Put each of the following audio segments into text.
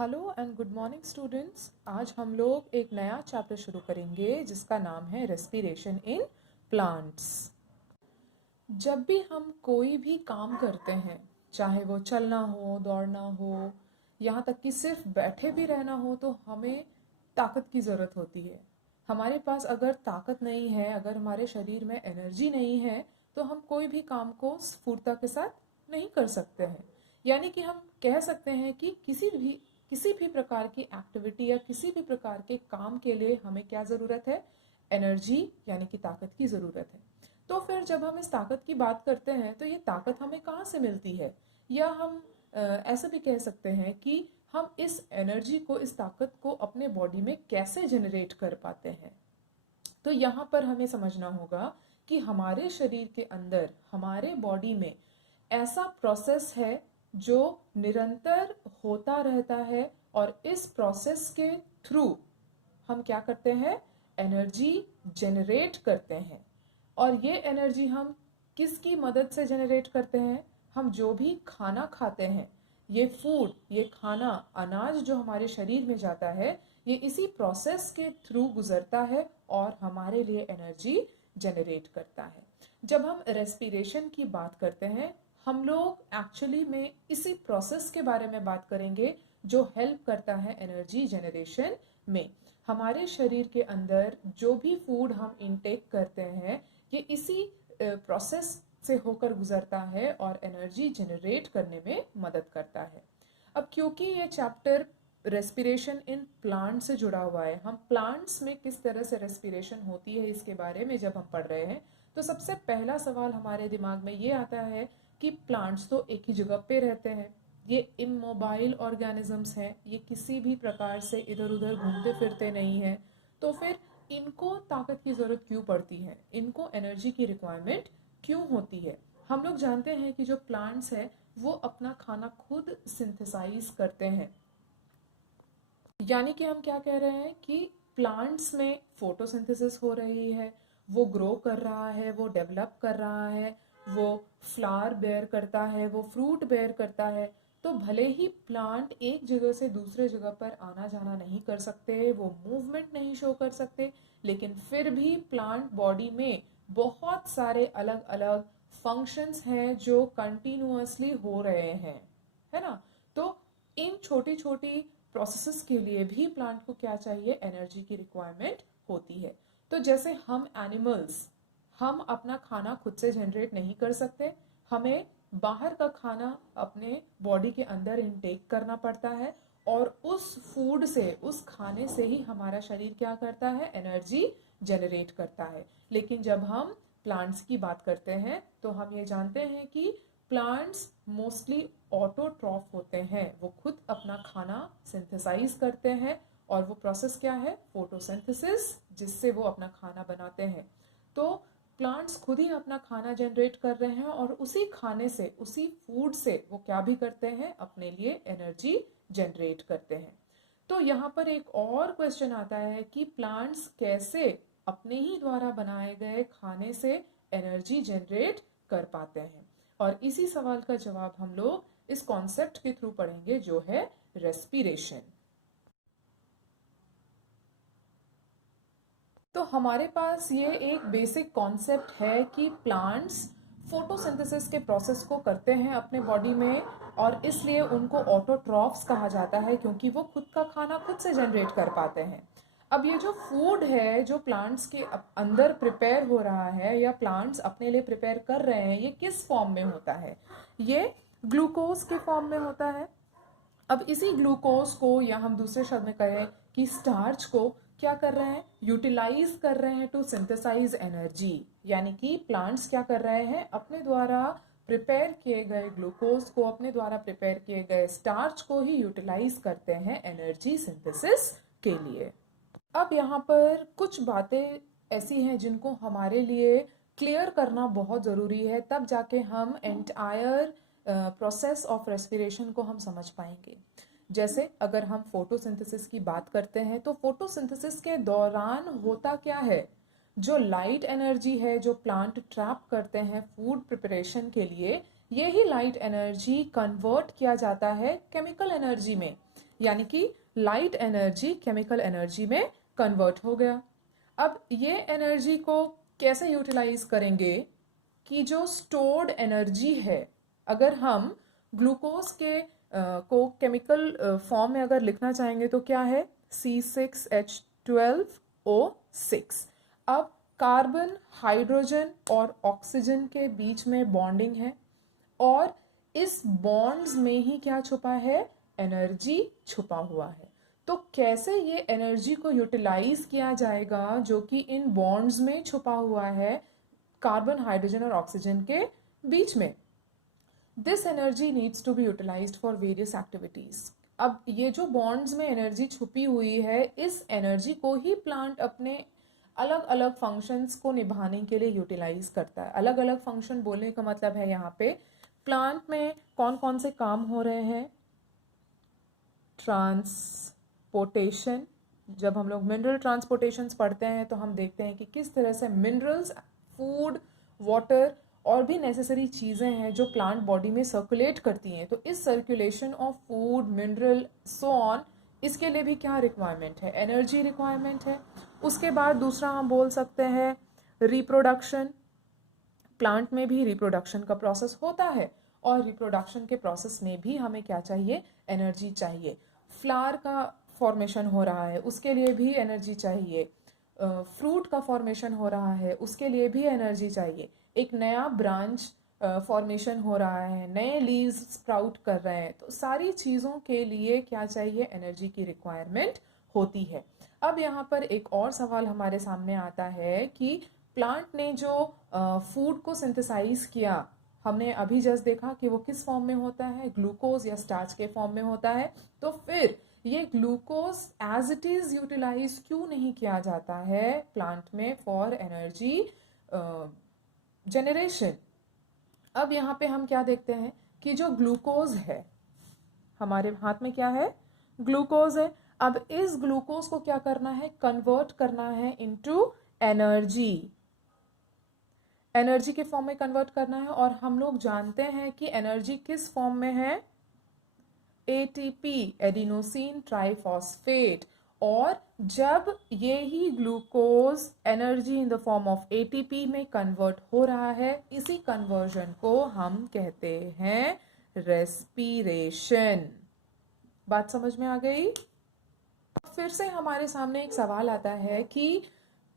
Hello and good morning students. आज हम लोग एक नया चैप्टर शुरू करेंगे जिसका नाम है रेस्पिरेशन इन प्लांट्स। जब भी हम कोई भी काम करते हैं, चाहे वो चलना हो, दौड़ना हो, यहाँ तक कि सिर्फ बैठे भी रहना हो, तो हमें ताकत की ज़रूरत होती है। हमारे पास अगर ताकत नहीं है, अगर हमारे शरीर में एनर्जी नहीं है, तो हम कोई भी काम को स्फूर्ता के साथ नहीं कर सकते हैं। यानी कि हम कह सकते हैं कि किसी भी प्रकार की एक्टिविटी या किसी भी प्रकार के काम के लिए हमें क्या ज़रूरत है? एनर्जी यानी कि ताकत की ज़रूरत है। तो फिर जब हम इस ताकत की बात करते हैं तो ये ताकत हमें कहाँ से मिलती है? या हम ऐसा भी कह सकते हैं कि हम इस एनर्जी को, इस ताकत को अपने बॉडी में कैसे जनरेट कर पाते हैं। तो यहाँ पर हमें समझना होगा कि हमारे शरीर के अंदर, हमारे बॉडी में ऐसा प्रोसेस है जो निरंतर होता रहता है, और इस प्रोसेस के थ्रू हम क्या करते हैं? एनर्जी जनरेट करते हैं। और ये एनर्जी हम किसकी मदद से जनरेट करते हैं? हम जो भी खाना खाते हैं, ये फूड, ये खाना, अनाज जो हमारे शरीर में जाता है, ये इसी प्रोसेस के थ्रू गुजरता है और हमारे लिए एनर्जी जनरेट करता है। जब हम रेस्पिरेशन की बात करते हैं, हम लोग एक्चुअली में इसी प्रोसेस के बारे में बात करेंगे जो हेल्प करता है एनर्जी जनरेशन में। हमारे शरीर के अंदर जो भी फूड हम इनटेक करते हैं, ये इसी प्रोसेस से होकर गुजरता है और एनर्जी जनरेट करने में मदद करता है। अब क्योंकि ये चैप्टर रेस्पिरेशन इन प्लांट से जुड़ा हुआ है, हम प्लांट्स में किस तरह से रेस्पिरेशन होती है इसके बारे में जब हम पढ़ रहे हैं, तो सबसे पहला सवाल हमारे दिमाग में ये आता है कि प्लांट्स तो एक ही जगह पे रहते हैं, ये इमोबाइल ऑर्गेनिजम्स हैं, ये किसी भी प्रकार से इधर उधर घूमते फिरते नहीं हैं, तो फिर इनको ताकत की ज़रूरत क्यों पड़ती है? इनको एनर्जी की रिक्वायरमेंट क्यों होती है? हम लोग जानते हैं कि जो प्लांट्स है वो अपना खाना खुद सिंथेसाइज करते हैं। यानी कि हम क्या कह रहे हैं कि प्लांट्स में फोटोसिंथेसिस हो रही है, वो ग्रो कर रहा है, वो डेवलप कर रहा है, वो फ्लावर बेयर करता है, वो फ्रूट बेयर करता है। तो भले ही प्लांट एक जगह से दूसरे जगह पर आना जाना नहीं कर सकते, वो मूवमेंट नहीं शो कर सकते, लेकिन फिर भी प्लांट बॉडी में बहुत सारे अलग अलग फंक्शंस हैं जो कंटिन्यूअसली हो रहे हैं, है ना? तो इन छोटी छोटी प्रोसेसेस के लिए भी प्लांट को क्या चाहिए? एनर्जी की रिक्वायरमेंट होती है। तो जैसे हम एनिमल्स, हम अपना खाना खुद से जनरेट नहीं कर सकते, हमें बाहर का खाना अपने बॉडी के अंदर इनटेक करना पड़ता है, और उस फूड से, उस खाने से ही हमारा शरीर क्या करता है? एनर्जी जनरेट करता है। लेकिन जब हम प्लांट्स की बात करते हैं तो हम ये जानते हैं कि प्लांट्स मोस्टली ऑटोट्रॉफ होते हैं, वो खुद अपना खाना सिंथेसाइज करते हैं, और वो प्रोसेस क्या है? फोटोसिंथेसिस, जिससे वो अपना खाना बनाते हैं। तो प्लांट्स खुद ही अपना खाना जनरेट कर रहे हैं, और उसी खाने से, उसी फूड से वो क्या भी करते हैं? अपने लिए एनर्जी जनरेट करते हैं। तो यहाँ पर एक और क्वेश्चन आता है कि प्लांट्स कैसे अपने ही द्वारा बनाए गए खाने से एनर्जी जनरेट कर पाते हैं। और इसी सवाल का जवाब हम लोग इस कॉन्सेप्ट के थ्रू पढ़ेंगे जो है रेस्पिरेशन। तो हमारे पास ये एक बेसिक कॉन्सेप्ट है कि प्लांट्स फोटोसिंथेसिस के प्रोसेस को करते हैं अपने बॉडी में, और इसलिए उनको ऑटोट्रॉफ्स कहा जाता है, क्योंकि वो खुद का खाना खुद से जनरेट कर पाते हैं। अब ये जो फूड है जो प्लांट्स के अंदर प्रिपेयर हो रहा है, या प्लांट्स अपने लिए प्रिपेयर कर रहे हैं, ये किस फॉर्म में होता है? ये ग्लूकोज के फॉर्म में होता है। अब इसी ग्लूकोज को, या हम दूसरे शब्द में कहें कि स्टार्च को, क्या कर रहे हैं? यूटिलाइज कर रहे हैं टू सिंथेसाइज एनर्जी। यानी कि प्लांट्स क्या कर रहे हैं? अपने द्वारा प्रिपेयर किए गए ग्लूकोज को, अपने द्वारा प्रिपेयर किए गए स्टार्च को ही यूटिलाइज करते हैं एनर्जी सिंथेसिस के लिए। अब यहाँ पर कुछ बातें ऐसी हैं जिनको हमारे लिए क्लियर करना बहुत ज़रूरी है, तब जाके हम एंटायर प्रोसेस ऑफ रेस्पिरेशन को हम समझ पाएंगे। जैसे अगर हम फोटोसिंथेसिस की बात करते हैं, तो फोटोसिंथेसिस के दौरान होता क्या है? जो लाइट एनर्जी है जो प्लांट ट्रैप करते हैं फूड प्रिपरेशन के लिए, यही लाइट एनर्जी कन्वर्ट किया जाता है केमिकल एनर्जी में। यानी कि लाइट एनर्जी केमिकल एनर्जी में कन्वर्ट हो गया। अब ये एनर्जी को कैसे यूटिलाइज करेंगे कि जो स्टोर्ड एनर्जी है, अगर हम ग्लूकोज के को केमिकल फॉर्म में अगर लिखना चाहेंगे तो क्या है, C6H12O6। अब कार्बन, हाइड्रोजन और ऑक्सीजन के बीच में बॉन्डिंग है और इस बॉन्ड्स में ही क्या छुपा है, एनर्जी छुपा हुआ है। तो कैसे ये एनर्जी को यूटिलाइज किया जाएगा जो कि इन बॉन्ड्स में छुपा हुआ है कार्बन, हाइड्रोजन और ऑक्सीजन के बीच में। This energy needs to be utilized for various activities. अब ये जो बॉन्ड्स में एनर्जी छुपी हुई है, इस एनर्जी को ही प्लांट अपने अलग अलग फंक्शंस को निभाने के लिए यूटिलाइज करता है। अलग अलग फंक्शन बोलने का मतलब है यहाँ पे प्लांट में कौन कौन से काम हो रहे हैं। ट्रांसपोर्टेशन, जब हम लोग मिनरल ट्रांसपोर्टेशंस पढ़ते हैं तो हम देखते हैं कि किस तरह से मिनरल्स, फूड, वाटर और भी नेसेसरी चीज़ें हैं जो प्लांट बॉडी में सर्कुलेट करती हैं। तो इस circulation of food, mineral, so on, इसके लिए भी क्या रिक्वायरमेंट है, एनर्जी रिक्वायरमेंट है। उसके बाद दूसरा हम बोल सकते हैं रिप्रोडक्शन। प्लांट में भी रिप्रोडक्शन का प्रोसेस होता है और रिप्रोडक्शन के प्रोसेस में भी हमें क्या चाहिए, एनर्जी चाहिए। फ्लावर का फॉर्मेशन हो रहा है, उसके लिए भी एनर्जी चाहिए। फ्रूट का फॉर्मेशन हो रहा है, उसके लिए भी एनर्जी चाहिए। एक नया ब्रांच फॉर्मेशन हो रहा है, नए लीव्स स्प्राउट कर रहे हैं, तो सारी चीज़ों के लिए क्या चाहिए, एनर्जी की रिक्वायरमेंट होती है। अब यहाँ पर एक और सवाल हमारे सामने आता है कि प्लांट ने जो फूड को सिंथेसाइज किया, हमने अभी जस्ट देखा कि वो किस फॉर्म में होता है, ग्लूकोज या स्टार्च के फॉर्म में होता है। तो फिर ये glucose as it is utilize क्यों नहीं किया जाता है प्लांट में फॉर एनर्जी जनरेशन। अब यहाँ पे हम क्या देखते हैं कि जो ग्लूकोज है, हमारे हाथ में क्या है, ग्लूकोज है। अब इस ग्लूकोज को क्या करना है, कन्वर्ट करना है इनटू एनर्जी, एनर्जी के फॉर्म में कन्वर्ट करना है। और हम लोग जानते हैं कि एनर्जी किस फॉर्म में है, एटीपी, एडिनोसिन ट्राइफॉस्फेट। और जब ये ही glucose energy in the form of ATP में कन्वर्ट हो रहा है, इसी कन्वर्जन को हम कहते हैं रेस्पिरेशन। बात समझ में आ गई। फिर से हमारे सामने एक सवाल आता है कि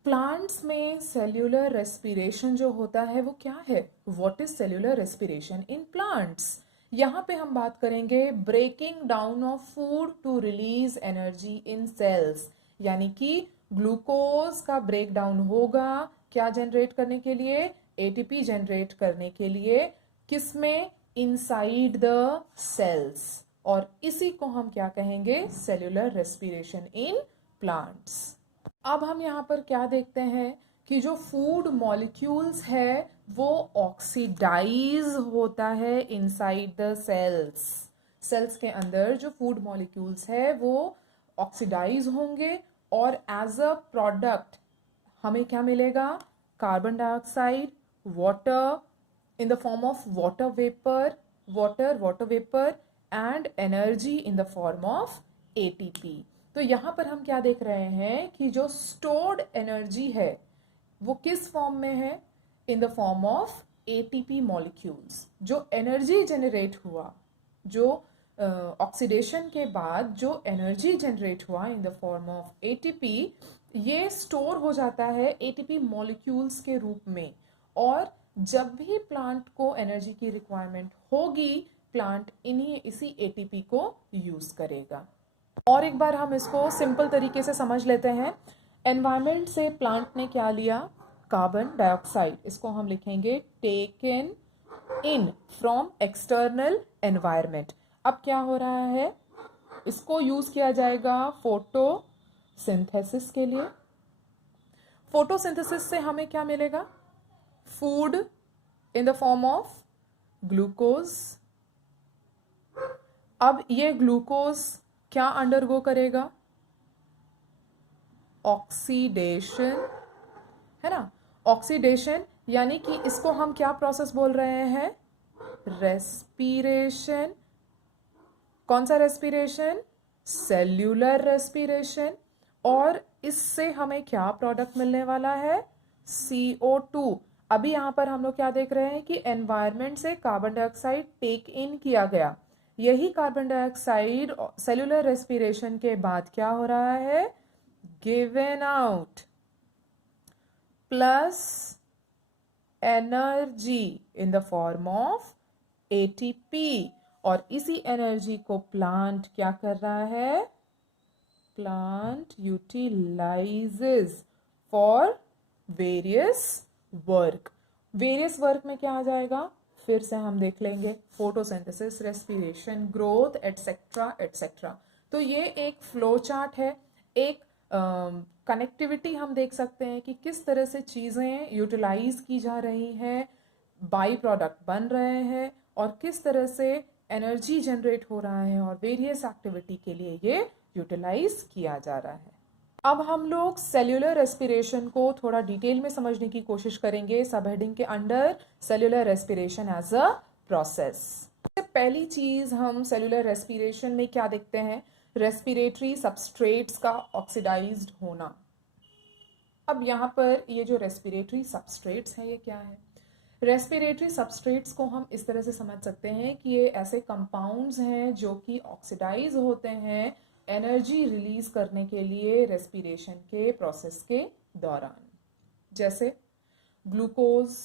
प्लांट्स में सेल्यूलर रेस्पिरेशन जो होता है वो क्या है, what is cellular respiration in plants. यहाँ पे हम बात करेंगे breaking down of food to release energy in cells, यानी कि ग्लूकोज का ब्रेक डाउन होगा क्या जनरेट करने के लिए, एटीपी जनरेट करने के लिए, किसमें, इनसाइड द सेल्स। और इसी को हम क्या कहेंगे, सेल्यूलर रेस्पिरेशन इन प्लांट्स। अब हम यहाँ पर क्या देखते हैं कि जो फूड मॉलिक्यूल्स है वो ऑक्सीडाइज होता है इनसाइड द सेल्स। सेल्स के अंदर जो फूड मॉलिक्यूल्स है वो ऑक्सीडाइज होंगे और एज अ प्रोडक्ट हमें क्या मिलेगा, carbon dioxide, water in the form of water vapour and energy in the form of ATP. तो यहाँ पर हम क्या देख रहे हैं कि जो स्टोर्ड एनर्जी है वो किस फॉर्म में है, in the form of ATP molecules. जो एनर्जी जनरेट हुआ, जो ऑक्सीडेशन के बाद जो एनर्जी जनरेट हुआ इन द फॉर्म ऑफ एटीपी, ये स्टोर हो जाता है एटीपी मॉलिक्यूल्स के रूप में। और जब भी प्लांट को एनर्जी की रिक्वायरमेंट होगी, प्लांट इसी एटीपी को यूज करेगा। और एक बार हम इसको सिंपल तरीके से समझ लेते हैं। एनवायरनमेंट से प्लांट ने क्या लिया, कार्बन डाइऑक्साइड, इसको हम लिखेंगे taken in from external environment. अब क्या हो रहा है, इसको यूज किया जाएगा फोटोसिंथेसिस के लिए। फोटोसिंथेसिस से हमें क्या मिलेगा, food in the form of glucose. अब ये ग्लूकोज क्या अंडरगो करेगा, ऑक्सीडेशन, है ना। ऑक्सीडेशन यानी कि इसको हम क्या प्रोसेस बोल रहे हैं, रेस्पिरेशन। कौन सा रेस्पिरेशन, सेल्यूलर रेस्पिरेशन, और इससे हमें क्या प्रोडक्ट मिलने वाला है? CO2। अभी यहाँ पर हम लोग क्या देख रहे हैं कि एनवायरनमेंट से कार्बन डाइऑक्साइड टेक इन किया गया, यही कार्बन डाइऑक्साइड सेल्यूलर रेस्पिरेशन के बाद क्या हो रहा है? Given out plus energy in the form of ATP, और इसी एनर्जी को प्लांट क्या कर रहा है? Plant utilises for various work. Various work में क्या आ जाएगा? फिर से हम देख लेंगे, photosynthesis, respiration, growth, etcetera etcetera. तो ये एक फ्लो चार्ट है, एक कनेक्टिविटी हम देख सकते हैं कि किस तरह से चीज़ें यूटिलाइज की जा रही हैं, बाई प्रोडक्ट बन रहे हैं, और किस तरह से एनर्जी जनरेट हो रहा है और वेरियस एक्टिविटी के लिए ये यूटिलाइज किया जा रहा है। अब हम लोग सेल्यूलर रेस्पिरेशन को थोड़ा डिटेल में समझने की कोशिश करेंगे सब हेडिंग के under, cellular respiration as a process. पहली चीज हम सेल्यूलर रेस्पिरेशन में क्या देखते हैं? रेस्पिरेटरी सबस्ट्रेट्स का ऑक्सीडाइज्ड होना। अब यहाँ पर ये जो रेस्पिरेटरी सबस्ट्रेट्स हैं ये क्या है? रेस्पिरेटरी सबस्ट्रेट्स को हम इस तरह से समझ सकते हैं कि ये ऐसे कंपाउंड्स हैं जो कि ऑक्सीडाइज होते हैं एनर्जी रिलीज करने के लिए रेस्पिरेशन के प्रोसेस के दौरान। जैसे glucose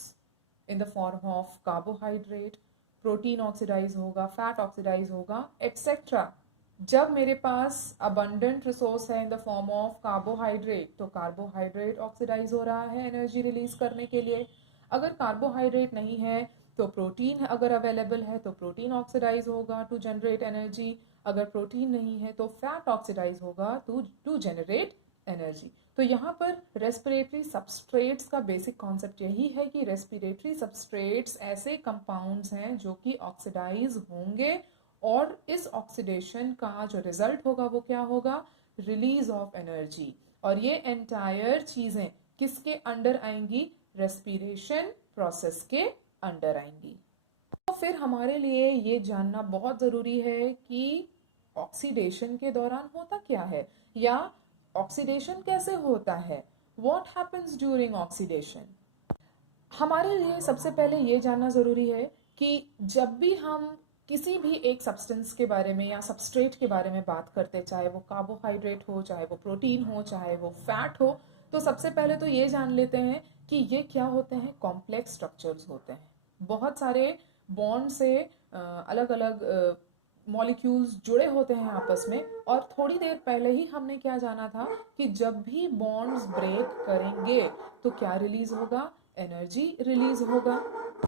in the form of carbohydrate, protein oxidize होगा, फैट ऑक्सीडाइज होगा, एटसेट्रा। जब मेरे पास अबंडेंट रिसोर्स है in the form of carbohydrate, तो कार्बोहाइड्रेट ऑक्सीडाइज हो रहा है एनर्जी रिलीज करने के लिए। अगर कार्बोहाइड्रेट नहीं है तो प्रोटीन अगर अवेलेबल है तो प्रोटीन ऑक्सीडाइज होगा टू जनरेट एनर्जी। अगर प्रोटीन नहीं है तो फैट ऑक्सीडाइज होगा टू जनरेट एनर्जी। तो यहाँ पर रेस्पिरेटरी सबस्ट्रेट्स का बेसिक कॉन्सेप्ट यही है कि रेस्पिरेटरी सबस्ट्रेट्स ऐसे कंपाउंड्स हैं जो कि ऑक्सीडाइज होंगे, और इस ऑक्सीडेशन का जो रिजल्ट होगा वो क्या होगा? Release of energy. और ये एंटायर चीजें किसके अंडर आएंगी? रेस्पिरेशन प्रोसेस के अंडर आएंगी। तो फिर हमारे लिए ये जानना बहुत ज़रूरी है कि ऑक्सीडेशन के दौरान होता क्या है, या ऑक्सीडेशन कैसे होता है, व्हाट हैपन्स ड्यूरिंग ऑक्सीडेशन। हमारे लिए सबसे पहले ये जानना ज़रूरी है कि जब भी हम किसी भी एक सब्सटेंस के बारे में या सबस्ट्रेट के बारे में बात करते, चाहे वो कार्बोहाइड्रेट हो, चाहे वो प्रोटीन हो, चाहे वो फैट हो, तो सबसे पहले तो ये जान लेते हैं कि ये क्या होते हैं? कॉम्प्लेक्स स्ट्रक्चर्स होते हैं। बहुत सारे बॉन्ड से अलग अलग मॉलिक्यूल्स जुड़े होते हैं आपस में, और थोड़ी देर पहले ही हमने क्या जाना था कि जब भी बॉन्ड्स ब्रेक करेंगे तो क्या रिलीज होगा? एनर्जी रिलीज होगा।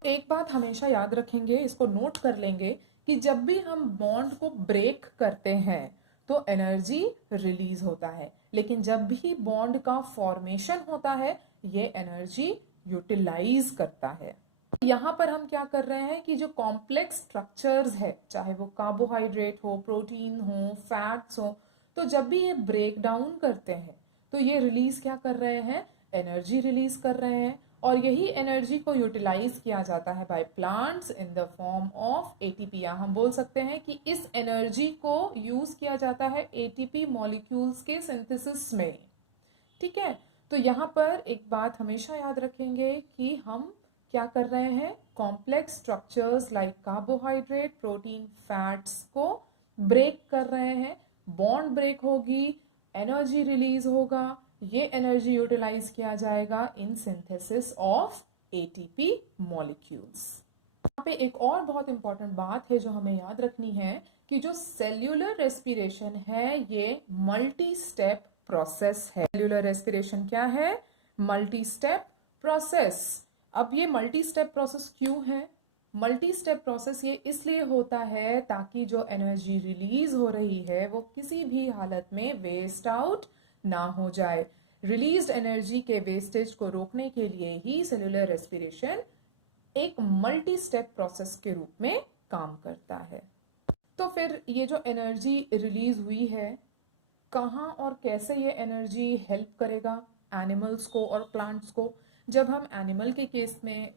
एक बात हमेशा याद रखेंगे, इसको नोट कर लेंगे कि जब भी हम बॉन्ड को ब्रेक करते हैं तो एनर्जी रिलीज होता है, लेकिन जब भी बॉन्ड का फॉर्मेशन होता है ये एनर्जी यूटिलाइज करता है। यहाँ पर हम क्या कर रहे हैं कि जो कॉम्प्लेक्स स्ट्रक्चर्स है, चाहे वो कार्बोहाइड्रेट हो, प्रोटीन हो, फैट्स हो, तो जब भी ये ब्रेक डाउन करते हैं तो ये रिलीज क्या कर रहे हैं? एनर्जी रिलीज कर रहे हैं, और यही एनर्जी को यूटिलाइज किया जाता है by plants in the form of ATP। या हम बोल सकते हैं कि इस एनर्जी को यूज किया जाता है ATP मॉलिक्यूल्स के सिंथेसिस में। ठीक है, तो यहाँ पर एक बात हमेशा याद रखेंगे कि हम क्या कर रहे हैं? Complex structures like carbohydrate, protein, fats को ब्रेक कर रहे हैं। बॉन्ड ब्रेक होगी, एनर्जी रिलीज होगा, ये एनर्जी यूटिलाइज किया जाएगा in synthesis of ATP molecules. यहाँ पे एक और बहुत इंपॉर्टेंट बात है जो हमें याद रखनी है कि जो सेल्यूलर रेस्पिरेशन है ये मल्टी स्टेप प्रोसेस है। सेल्यूलर रेस्पिरेशन क्या है? Multi step process. अब ये मल्टी स्टेप प्रोसेस क्यों है? मल्टी स्टेप प्रोसेस ये इसलिए होता है ताकि जो एनर्जी रिलीज हो रही है वो किसी भी हालत में वेस्ट आउट ना हो जाए। रिलीज्ड एनर्जी के वेस्टेज को रोकने के लिए ही सेल्यूलर रेस्पिरेशन एक मल्टी स्टेप प्रोसेस के रूप में काम करता है। तो फिर ये जो एनर्जी रिलीज हुई है, कहाँ और कैसे ये एनर्जी हेल्प करेगा एनिमल्स को और प्लांट्स को? जब हम एनिमल के केस में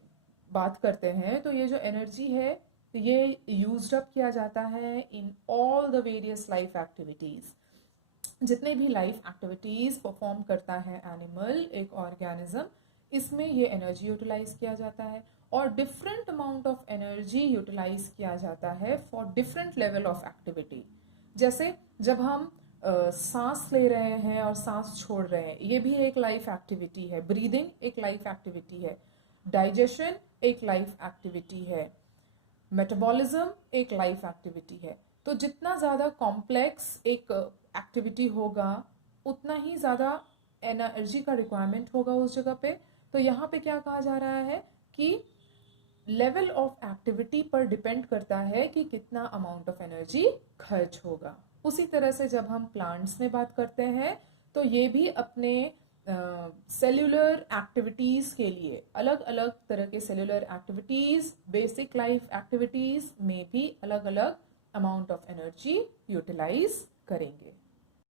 बात करते हैं तो ये जो एनर्जी है ये यूज्ड अप किया जाता है in all the various life activities. जितने भी लाइफ एक्टिविटीज परफॉर्म करता है एनिमल, एक ऑर्गेनिज्म, इसमें ये एनर्जी यूटिलाइज किया जाता है और different amount of energy utilize किया जाता है for different level of activity. जैसे जब हम सांस ले रहे हैं और सांस छोड़ रहे हैं, ये भी एक लाइफ एक्टिविटी है। ब्रीदिंग एक लाइफ एक्टिविटी है। डाइजेशन एक लाइफ एक्टिविटी है। मेटाबॉलिज्म एक लाइफ एक्टिविटी है। तो जितना ज़्यादा कॉम्प्लेक्स एक एक्टिविटी होगा उतना ही ज़्यादा एनर्जी का रिक्वायरमेंट होगा उस जगह पे। तो यहाँ पे क्या कहा जा रहा है कि लेवल ऑफ एक्टिविटी पर डिपेंड करता है कि कितना अमाउंट ऑफ एनर्जी खर्च होगा। उसी तरह से जब हम प्लांट्स में बात करते हैं तो ये भी अपने सेल्यूलर एक्टिविटीज़ के लिए अलग अलग तरह के cellular activities, basic life activities में भी अलग अलग अमाउंट ऑफ एनर्जी यूटिलाइज करेंगे।